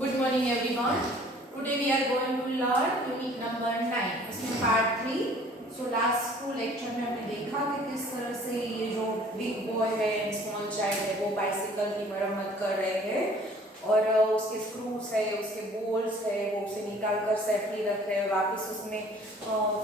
Good morning everyone. Today we are going to learn unit number 9. इसमें part 3. So last को lecture में हमने देखा कि किस तरह से ये जो big boy है small child है वो bicycle की मरम्मत कर रहे हैं और उसके स्क्रूस है, उसके बोल्ट्स है, वो उसे निकाल कर सेटली रख रहे हैं, वापस उसमें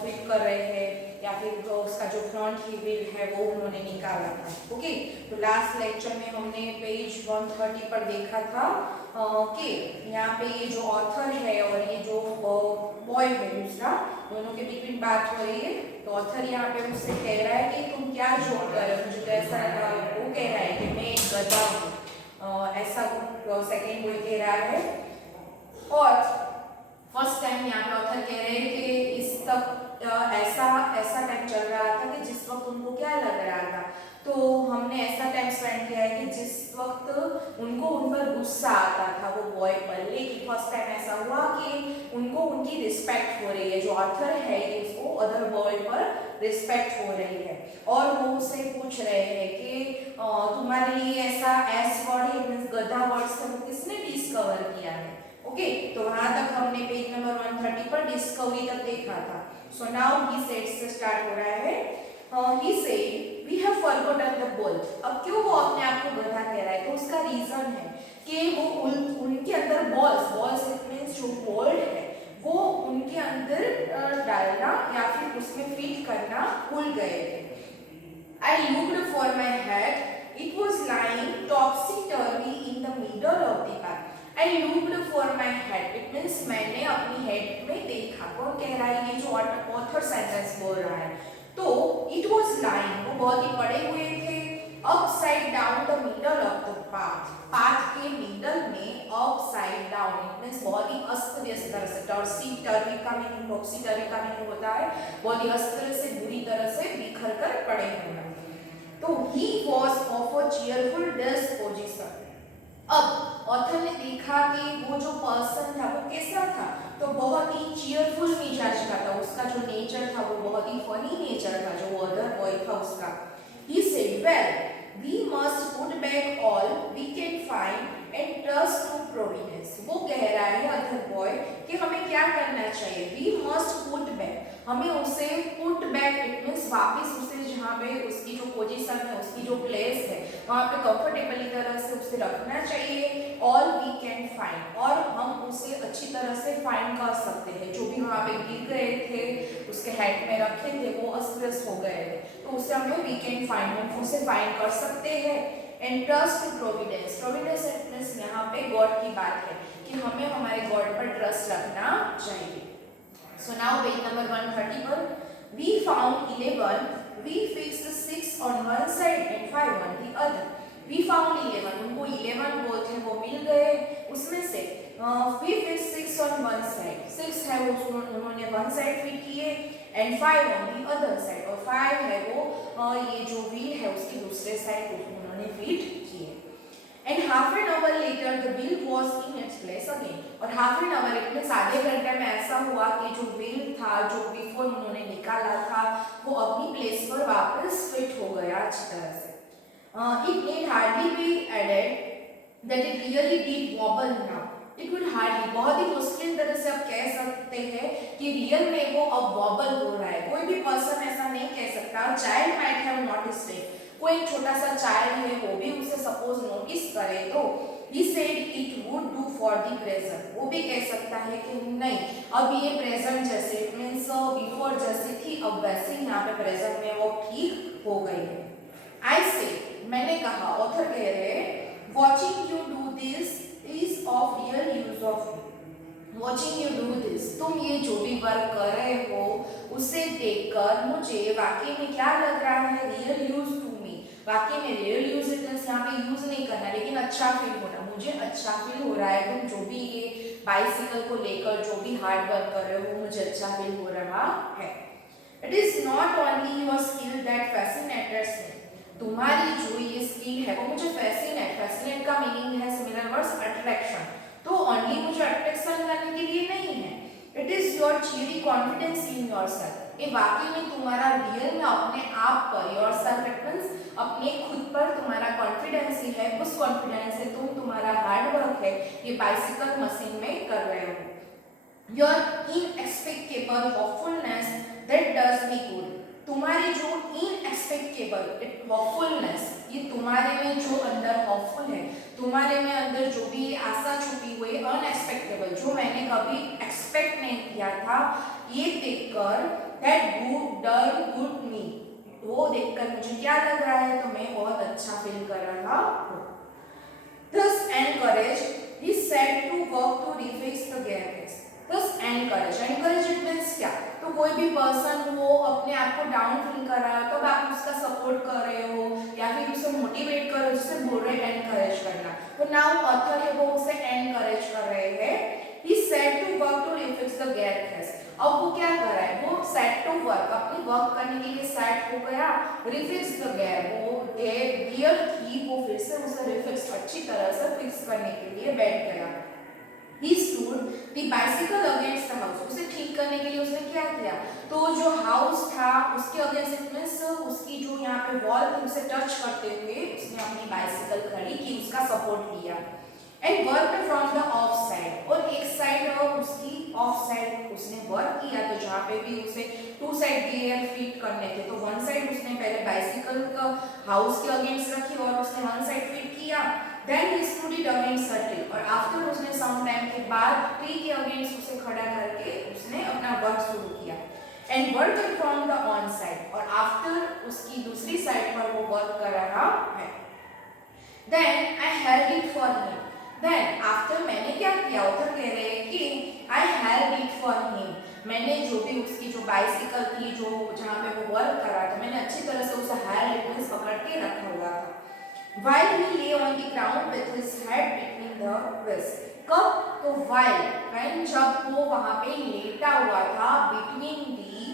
फिट कर रहे हैं या फिर उसका जो फ्रंट की व्हील है वो उन्होंने निकाला था. ओके, तो लास्ट लेक्चर में हमने पेज 130 पर देखा था कि यहाँ पे ये जो ऑथर है और ये जो बॉय है दूसरा, दोनों के बीच में बात हो रही है. तो ऑथर यहाँ पे मुझसे कह रहा है कि तुम क्या जॉब कर रहे हो, मुझे तो ऐसा लगा. वो कह रहा है कि मैं एक गधा हूँ, ऐसा सेकेंड बॉय कह रहा है. और फर्स्ट टाइम यहाँ पे ऑथर कह रहे हैं कि इस तक ऐसा टाइम चल रहा था कि जिस वक्त उनको क्या लग रहा था, तो हमने ऐसा टाइम स्पेंड किया है कि जिस वक्त उनको उन पर गुस्सा आता था वो बॉय पर. लेकिन फर्स्ट टाइम ऐसा हुआ कि उनको उनकी रिस्पेक्ट हो रही है. जो ऑथर है ये उसको अदर बॉय पर रिस्पेक्ट हो रही है और वो उससे पूछ रहे हैं कि तुम्हारे लिए ऐसा एस वर्ड है, मींस गधा वर्ड से वो किसने डिस्कवर किया है. ओके, तो वहां तक हमने पेज नंबर 130 पर डिस्कवरी तक देखा था. सो नाउ ही सेड से स्टार्ट हो रहा है. He said we have forgotten the ball. अब क्यों वो अपने आप को गधा कह रहा है, तो उसका रीजन है कि वो उनके अंदर बॉल्स इट मींस जो बोल्ट है वो उनके अंदर डालना या फिर उसमें फिट करना भूल गए थे. I looked for my hat. It was lying topsy-turvy in the middle of the path. I looked for my hat. It means मैंने अपनी हेड में देखा. कौन कह रहा है, ये जो ऑथर सेंटेंस बोल रहा है. तो it was lying, वो बहुत ही पड़े हुए थे. Upside down the middle of the path. Path के मिडल में upside down. It means बहुत ही अस्त व्यस्त तरह से. topsy-turvy का मीनिंग, topsy-turvy का मीनिंग होता है बहुत ही अस्त तरह से, बुरी तरह से बिखर कर पड़े हुए. तो he was of a cheerful disposition. अब ऑथर ने देखा कि वो जो पर्सन था वो कैसा था, तो बहुत ही चीयरफुल मिजाज का था. उसका जो नेचर था वो बहुत ही फनी नेचर था, जो अदर बॉय था उसका. He said, well, we must put back all we can find and trust to providence. वो कह रहा है अदर बॉय कि हमें क्या करना चाहिए. We must put back, हमें उसे put back इट मींस वापस उसे जहाँ पे उसकी जो पोजीशन है, उसकी जो प्लेस है वहाँ पे कंफर्टेबली तरह से उसे रखना चाहिए. All we can find, और हम उसे अच्छी तरह से फाइंड कर सकते हैं. जो भी वहाँ पे गिर गए थे, उसके हेड में रखे थे, वो अस्त व्यस्त हो गए थे, तो उसे हमें वी कैन फाइंड, हम उसे फाइंड कर सकते हैं. And trust Providence. प्रोविडेंस यहाँ पे गॉड की बात है कि हमें हमारे गॉड पर ट्रस्ट रखना चाहिए. सो नाउ पेज नंबर 130 पर we found 11, we fixed 6 on one side and 5 on the other. We found 11, उनको 11 बोल थे वो मिल गए. उसमें से we fixed 6 on one side, 6 है वो उन्होंने वन साइड फिट किए and 5 on the other side, और 5 है वो ये जो व्हील है उसकी दूसरे साइड उन्होंने फिट किए. And half an hour later the wheel was in its place again. और half an hour it means आधे घंटे में ऐसा हुआ कि जो व्हील था, जो बिफोर उन्होंने निकाला था, वो अपनी प्लेस पर वापस फिट हो गया अच्छी तरह से. It need hardly be added that it really did wobble now. It would hardly, बहुत ही मुश्किल तरह से आप कह सकते हैं कि रियल में वो अब वॉबल हो रहा है. कोई भी पर्सन ऐसा नहीं कह सकता. Child might have noticed it. कोई छोटा सा चाइल्ड है वो भी उसे सपोज नोटिस करे तो he said it would do for the present. वो भी कह सकता है कि नहीं, अब ये प्रेजेंट जैसे इट मींस बिफोर जैसी थी अब वैसे ही यहाँ पे प्रेजेंट में वो ठीक हो गई है. I say, मैंने कहा, ऑथर कह रहे हैं watching you do this is of real use of me. Watching you do this, तुम ये जो भी वर्क कर रहे हो उसे देखकर मुझे वाकई में क्या लग रहा है, रियल यूज टू मी. वाकई में रियल यूज यहाँ पे यूज नहीं करना लेकिन अच्छा फील होना, मुझे अच्छा फील हो रहा है. तुम जो भी ये बाइसिकल को लेकर जो भी हार्ड वर्क कर रहे हो मुझे अच्छा फील हो रहा है. It is not only your skill that fascinates me. तुम्हारी जो ये स्किल है वो मुझे फैसिनेट का मीनिंग है सिमिलर वर्ड्स अट्रैक्शन. तो ओनली मुझे अट्रैक्शन करने के लिए नहीं है. It is your चीयरी confidence in yourself. ये वाकई में तुम्हारा रियल में अपने आप पर, योरसेल्फ इट मींस अपने खुद पर तुम्हारा कॉन्फिडेंस ही है. उस कॉन्फिडेंस से तुम्हारा हार्ड वर्क है ये बाइसिकल मशीन में कर रहे हो। Your inexpectable hopefulness that does me good, तुम्हारी जो इनएक्सपेक्टेबल होपफुलनेस, ये तुम्हारे में जो अंदर होपफुल है, तुम्हारे में अंदर जो भी आशा छुपी हुई, अनएक्सपेक्टेबल, जो मैंने कभी एक्सपेक्ट नहीं किया था, ये देखकर दैट गुड मी, वो देखकर मुझे क्या लग रहा है, तो मैं बहुत अच्छा फील कर रहा हूँ। Thus encouraged, he said to work to refix the gearbox. Thus encourage it means क्या? तो कोई भी पर्सन वो अपने आप को डाउन फील कर रहा है, तो आप उसका सपोर्ट कर रहे हो या फिर उसे मोटिवेट कर रहे हो, जिससे बोल रहे एनकरेज करना। तो नाउ ऑथर है वो उसे एनकरेज कर रहे हैं। He said to work to refix the gearbox. अब वो क्या कर रहा है, वो सेट टू वर्क, अपनी वर्क करने के लिए सेट हो गया, रिफिक्स द गियर, वो गियर थी वो फिर से उसे रिफिक्स अच्छी तरह से फिक्स करने के लिए बैठ गया। He stood the bicycle against the house, उसे ठीक करने के लिए उसने क्या किया, तो जो हाउस था उसके अगेंस्ट मींस उसकी जो यहाँ पे वॉल थी उसे टच करते हुए उसने अपनी बाइसिकल खड़ी की, उसका सपोर्ट लिया। And work from the of side, और एक साइड और उसकी ऑफ साइड उसने वर्क किया, तो जहाँ पे भी उसे टू साइड गियर फिट करने थे, तो वन साइड उसने पहले बाइसिकल का हाउस के अगेंस्ट रखी और उसने वन साइड फिट किया। Then he stood it against a tree, और आफ्टर उसने सम टाइम के बाद ट्री के अगेंस्ट उसे खड़ा करके उसने अपना वर्क शुरू किया। And work from the on side, और आफ्टर उसकी दूसरी साइड पर वो वर्क कर रहा है। Then I held it for him, then after मैंने क्या किया, ऑथर कह रहे हैं कि I held it for him, मैंने जो भी उसकी जो बाइसिकल थी जो जहाँ पे वो वर्क कर रहा था, मैंने अच्छी तरह से उसे हेल्ड इट मींस पकड़ के रखा हुआ था। While he lay on the ground with his head between the wheels, कब, तो while, when, जब वो वहाँ पे लेटा हुआ था between the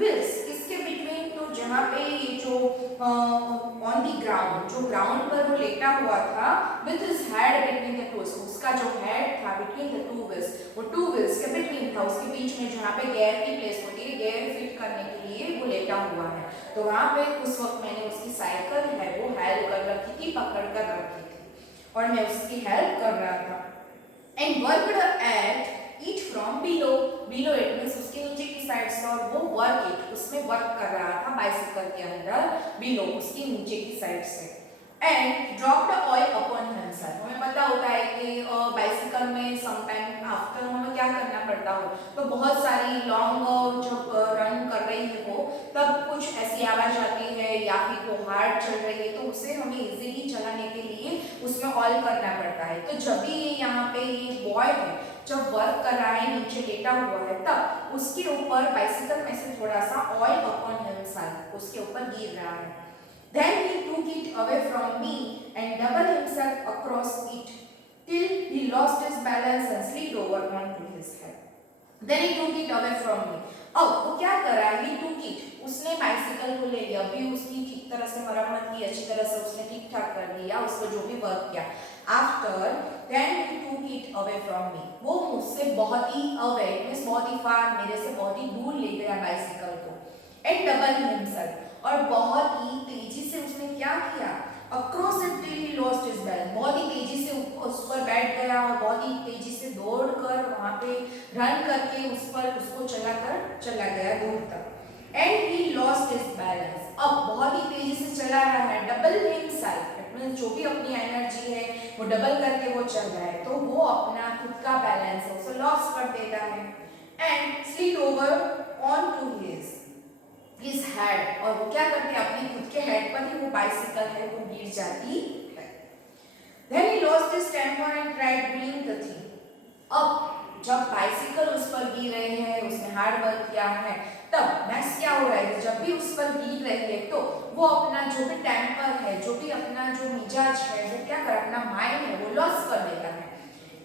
wheels, किसके between, तो जहाँ पे ये जो on the ground, जो ground पर वो लेटा हुआ था, with his head between the toes, उसका जो head था between the two wheels, वो two wheels के between था, उसके बीच में जहाँ पे gear की place होती है, gear fit करने के लिए वो लेटा हुआ है, तो वहाँ पे उस वक्त मैंने उसकी साइकिल है वो हेल्प कर रखी थी, पकड़ कर रखी थी और मैं उसकी हेल्प कर रहा था। And worked at it from below, below it means उसके नीचे की साइड से, और वो वर्क इट उसमें वर्क कर रहा था बाइसिकल के अंदर, बिलो उसके नीचे की साइड से। And dropped oil upon himself, हमें पता होता है कि बाइसिकल में सम टाइम आफ्टर हमें क्या करना पड़ता हो, तो बहुत सारी लॉन्ग जब रन कर रही है वो, तब कुछ ऐसी आवाज आती है या फिर वो हार्ड चल रही है, तो उसे हमें इजीली चलाने के लिए उसमें ऑयल करना पड़ता है। तो जब भी यहाँ पे ये बॉय है जब वर्क कर रहा है, नीचे लेटा हुआ है, तब उसके ऊपर बाइसिकल में से थोड़ा सा ऑयल अपॉन हिमसेल्फ उसके ऊपर गिर रहा है। Then he took it away from me and doubled himself across it till he lost his balance and slid over onto his head. Then he took it away from me. अब वो क्या कर रहा है, he took it, उसने bicycle को ले लिया, अभी उसकी ठीक तरह से मरम्मत की, अच्छी तरह से उसने ठीक ठाक कर दिया, उसको जो भी वर्क किया। After then he took it away from me, वो मुझसे बहुत ही away, मींस बहुत ही फार, मेरे से बहुत ही दूर ले गया बाइसिकल को। And doubled himself, और बहुत ही तेजी से उसने क्या किया, across it till he lost his balance, बहुत ही तेजी से उस पर बैठ गया और बहुत ही तेजी से दौड़कर वहां पे रन करके उस पर उसको चला गया दूर तक। And he lost his balance, अब बहुत ही तेजी से चला रहा है, डबल हिमसेल्फ, इट मींस जो भी अपनी एनर्जी है वो डबल करके वो चल रहा है, तो वो अपना खुद का बैलेंस है उसे लॉस कर देता है। And slid over on to his head, और वो क्या करते हैं अपने खुद के हेड पर ही वो बाइसिकल है वो गिर जाती है। Then he lost his temper and tried pulling the thing. अब जब बाइसिकल उस पर गिर रहे हैं, उसने हार्ड वर्क किया है, तब नेक्स्ट क्या हो रहा है, जब भी उस पर गिर रही है तो वो अपना जो भी टेम्पर है, जो भी अपना जो मिजाज है, वो क्या कर अपना माइंड है वो लॉस कर देता है।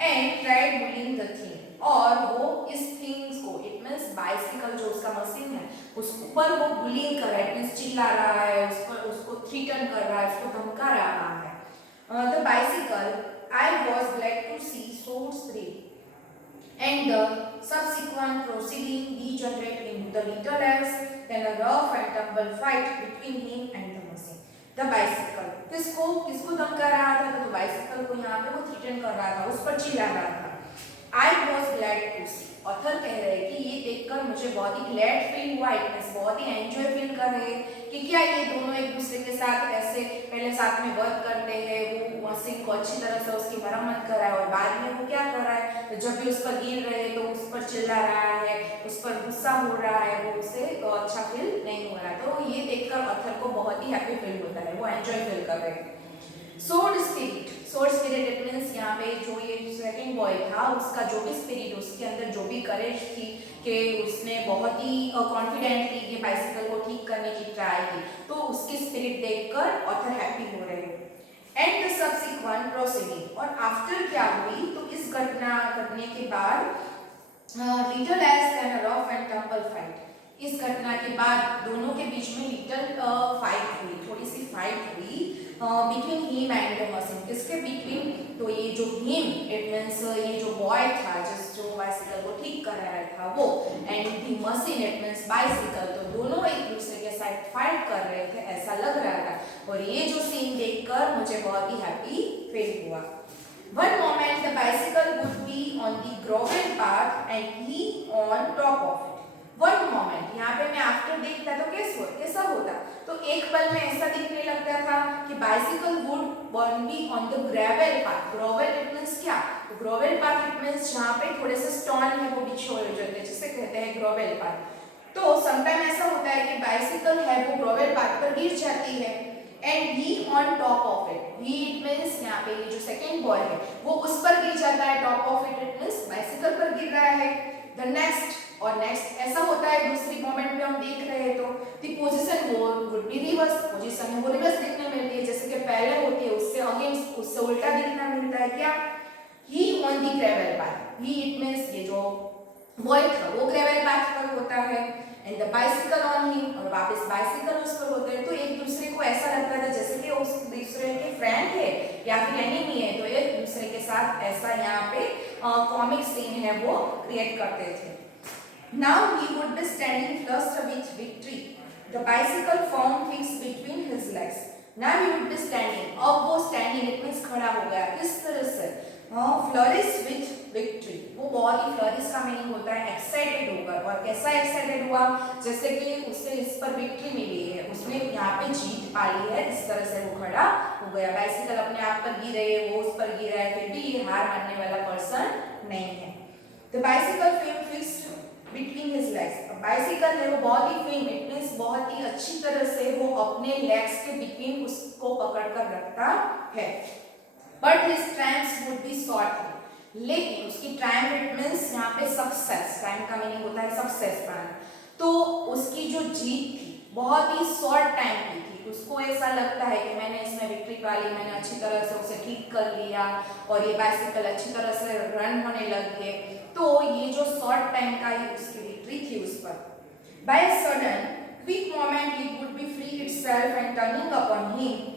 And tried bullying the thing, और वो इस थिंग्स को, इट मींस बाइसिकल जो उसका मशीन है उस पर वो बुलिंग कर रहा है, मींस चिल्ला रहा है उस पर, उसको थ्रेटन कर रहा है, उसको धमका रहा है। The bicycle I was glad to see source free and the subsequent proceeding degenerated into the little less than a rough and tumble fight between him and the machine. The bicycle, किसको किसको तंग कर रहा था? तो bicycle को यहाँ पे वो थ्रेटन कर रहा था, उस पर चिल्ला रहा था। I was glad to see, author कह रहे हैं कि ये देखकर मुझे बहुत ही ग्लैड फील हुआ, इट मींस बहुत ही एंजॉय फील कर रहे हैं कि क्या ये दोनों एक दूसरे के साथ ऐसे पहले साथ में वर्क करते हैं, वो मशीन को अच्छी तरह से उसकी मरम्मत कर रहा है और बाद में वो क्या कर रहा है, तो जब भी उस पर गिर रहे हैं तो उस पर चिल्ला रहा है, उस पर गुस्सा हो रहा है, वो उसे तो अच्छा फील नहीं हो रहा। तो ये देखकर ऑथर को बहुत ही हैप्पी फील होता है, वो एंजॉय फील कर रहे हैं। Sword spirit, sword spirit it means यहाँ पे जो ये सेकंड बॉय था उसका जो भी स्पिरिट, उसके अंदर जो भी करेज थी कि उसने बहुत ही कॉन्फिडेंटली ये बाइसिकल को ठीक करने की ट्राई की, तो उसकी स्पिरिट देखकर ऑथर हैप्पी हो रहे हैं। एंड द सब्सिक्वेंट प्रोसीडिंग, और आफ्टर क्या हुई, तो इस घटना घटने के बाद little as then a rough and tumble fight, इस घटना के बाद दोनों के बीच में लिटिल फाइट हुई, थोड़ी सी फाइट हुई between him and the machine, किसके बिटवीन, तो ये जो हिम इट मींस ये जो बॉय था जो बाइसिकल को ठीक कर रहा था वो, and the machine it means bicycle, तो दोनों एक दूसरे के साथ फाइट कर रहे थे ऐसा लग रहा था। और ये जो सीन देखकर मुझे बहुत ही हैप्पी फील हुआ। One moment the bicycle would be on the gravel path and he on top of it. One moment, यहाँ पे मैं आफ्टर देखता तो कैसा होता, तो एक पल में ऐसा दिखने लगता था कि bicycle would be on the gravel path. Gravel it means क्या, तो ग्रेवल पाथ इट मींस जहाँ पे थोड़े से स्टोन है वो बिछे हुए होते हैं, जिसे कहते हैं ग्रेवल पाथ। तो समटाइम ऐसा होता है कि बाइसिकल है वो ग्रेवल पाथ पर गिर जाती है, and he on top of it, he it means यहाँ पे ये जो सेकंड बॉय है वो उस पर गिर जाता है, top of it it means bicycle पर गिर रहा है। द नेक्स्ट, और नेक्स्ट ऐसा होता है दूसरी मोमेंट में हम देख रहे हैं तो द पोजीशन वो वुड बी रिवर्स, पोजीशन में वो रिवर्स देखने मिलती है, जैसे कि पहले होती है उससे अगेंस्ट, उससे उल्टा दिखना मिलता है। क्या, he on the gravel path, he it means ये जो बॉय था वो ग्रेवल पाथ पर होता है, and the bicycle on him, और वापस बाइसिकल उस पर होते हैं। तो एक दूसरे को ऐसा लगता था जैसे कि उस दूसरे के फ्रेंड है या फिर एनिमी है, तो एक दूसरे के साथ ऐसा यहाँ पे कॉमिक सीन है वो क्रिएट करते थे। Now he would be standing flushed with victory, the bicycle firm fixed between his legs. Now he would be standing, अब वो standing it means खड़ा हो गया, किस तरह से, फ्लरिश विथ विक्ट्री, वो बहुत ही फ्लरिश का मीनिंग होता है एक्साइटेड होकर, और कैसा एक्साइटेड हुआ, जैसे कि उसे इस पर विक्ट्री मिली है, उसने यहाँ पे जीत पा ली है, इस तरह से वो खड़ा हो गया। बाइसिकल अपने आप पर गिर रही है, वो उस पर गिर रहा है, फिर भी ये हार मानने वाला पर्सन नहीं है। The bicycle frame fixed between his legs, bicycle है वो बहुत ही फीम इट मींस बहुत ही अच्छी तरह से वो अपने लेग्स के बिटवीन उसको पकड़ कर रखता है। But his triumphs would be short, लेकिन उसकी ट्रायम्फ इट मींस यहाँ पे सक्सेस, ट्रायम्फ का मीनिंग होता है सक्सेस पाना, तो उसकी जो जीत थी बहुत ही शॉर्ट टाइम की थी, उसको ऐसा लगता है कि मैंने इसमें विक्ट्री पा ली, मैंने अच्छी तरह से उसे ठीक कर लिया और ये बाइसिकल अच्छी तरह से रन होने लग गए, तो ये जो शॉर्ट टाइम का ही उसकी विक्ट्री थी उस पर। By sudden quick moment it would be free itself and turning upon him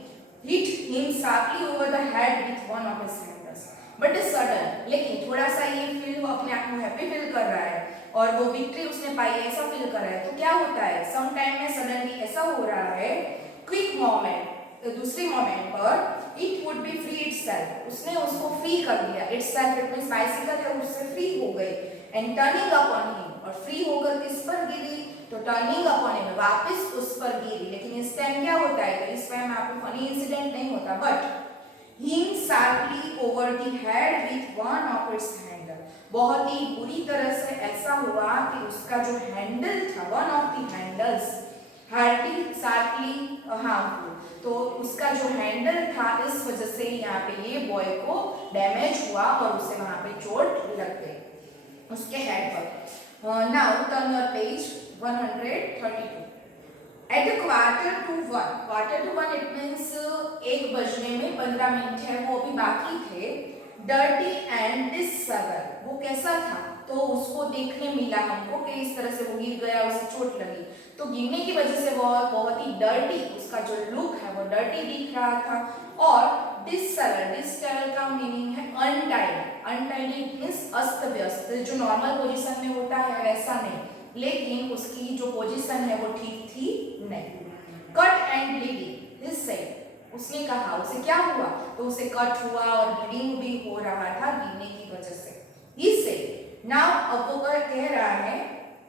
hit him sharply over the head with one of his fingers. But sudden, लेकिन थोड़ा सा ये फील वो अपने आप को हैप्पी फील कर रहा है और वो विक्ट्री उसने पाई है ऐसा फील कर रहा है, तो क्या होता है सम टाइम में सडनली ऐसा हो रहा है, क्विक मोमेंट दूसरी मोमेंट पर it would be free itself, उसने उसको फ्री कर दिया, इटसेल्फ इट मींस बाइसिकल है उससे फ्री हो गई, एंड टर्निंग अपॉन हिम, और फ्री होकर किस पर गिरी, तो टर्निंग अपॉन हिम वापस उस पर गिरी, लेकिन इस टाइम क्या होता है, तो इस टाइम आपको फनी इंसिडेंट नहीं होता, but him sharply over the head with one of its handle, बहुत ही बुरी तरह से ऐसा हुआ कि उसका जो हैंडल था, one of the handles hardly sharply harmful, तो उसका जो हैंडल था इस वजह से यहाँ पे ये बॉय को डैमेज हुआ और उसे वहां पे चोट लग गई उसके हेड पर। Now turn your page 132। At a quarter to one it means 1 बजने में 15 मिनट है वो अभी बाकी थे। डर्टी एंड डिसफिगर, वो कैसा था, तो उसको देखने मिला हमको कि इस तरह से वो गिर गया, उसे चोट लगी, तो गिरने की वजह से वो बहुत ही डर्टी, उसका जो लुक है वो डर्टी दिख रहा था, और डिसफिगर का मीनिंग है अनटाइडी, अनटाइडी मींस अस्त व्यस्त, जो नॉर्मल पोजीशन में होता है वैसा नहीं, लेकिन उसकी जो पोजीशन है वो ठीक थी नहीं। Cut and bleeding, He said, उसने कहा, उसे क्या हुआ, तो उसे कट हुआ और ब्लीडिंग भी हो रहा था गिरने की वजह से। He said, now अब वो कह रहा है,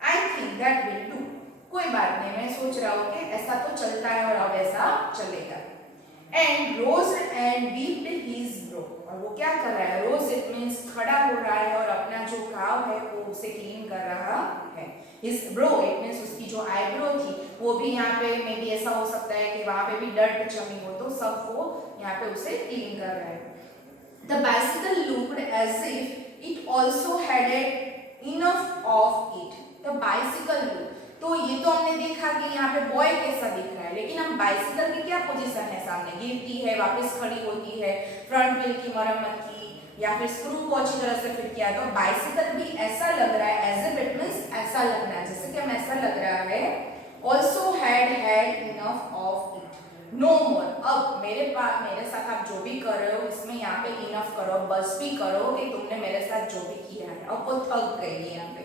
I think that will do, कोई बात नहीं, मैं सोच रहा हूँ कि ऐसा तो चलता है और अब ऐसा चलेगा। And rose and beat his bro, और वो क्या कर रहा है, रोज इट मीन्स खड़ा हो रहा है और अपना जो घाव है वो उसे क्लीन कर रहा है। His bro इट मीन्स उसकी जो आईब्रो थी वो भी यहाँ पे मे बी ऐसा हो सकता है कि वहां पे भी डर्ट जमी हो, तो सब वो यहाँ पे उसे क्लीन कर रहा है। The bicycle looked as if it also had enough of it. The bicycle looked, तो ये तो हमने देखा कि यहाँ पे बॉय कैसा दिख रहा है, लेकिन हम बाइसिकल की क्या पोजीशन है, सामने गिरती है, वापस खड़ी होती है, फ्रंट व्हील की मरम्मत की या फिर स्क्रू को अच्छी तरह से फिट किया, तो बाइसिकल भी ऐसा लग रहा है, एज इट मींस ऐसा लग रहा है, जैसे कि हम ऐसा लग रहा है, also had enough of it. No more, अब मेरे साथ आप जो भी कर रहे हो इसमें यहाँ पे इनफ करो, बस भी करो कि तुमने मेरे साथ जो भी किया है, अब वो थक गई है यहाँ पे।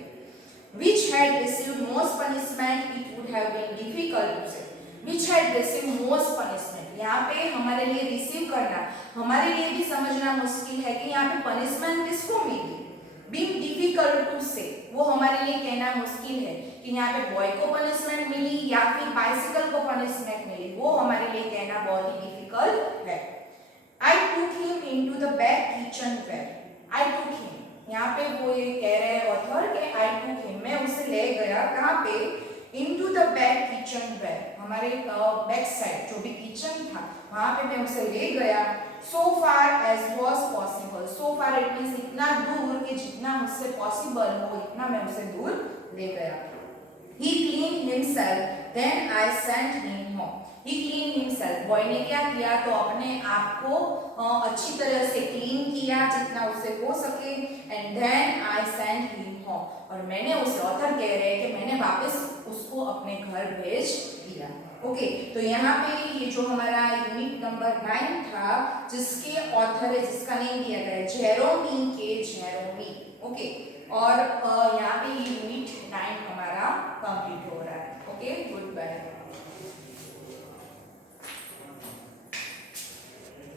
Which had received most punishment, it would have been difficult to say. Which had received most punishment, यहाँ पे हमारे लिए रिसीव करना हमारे लिए भी समझना मुश्किल है कि यहाँ पे पनिशमेंट किसको मिली। Being difficult to say, वो हमारे लिए कहना मुश्किल है कि यहाँ पे बॉय को पनिशमेंट मिली या फिर बाइसिकल को पनिशमेंट मिली, वो हमारे लिए कहना बहुत ही डिफिकल्ट है। I took him into the back kitchen where, I took him, यहाँ पे वो ये कह रहे हैं ऑथर कि I took him, मैं उसे ले गया कहाँ पे, into the back kitchen where, हमारे बैक साइड जो भी किचन था वहाँ पे मैं उसे ले गया, so far as was possible, so far it means इतना दूर कि जितना मुझसे पॉसिबल हो इतना मैं उसे दूर ले गया। He cleaned himself, then I sent him home. He cleaned himself, boy ने क्या किया, तो अपने आप को अच्छी तरह से क्लीन किया जितना उसे हो सके, and then I sent him home, और मैंने उसे, ऑथर कह रहे हैं कि मैंने वापस उसको अपने घर भेज दिया। ओके, तो यहाँ पे ये जो हमारा यूनिट नंबर 9 था जिसके ऑथर है, जिसका नेम दिया गया है जेरोमी के जेरोमी। ओके, और यहाँ पे यूनिट 9 हमारा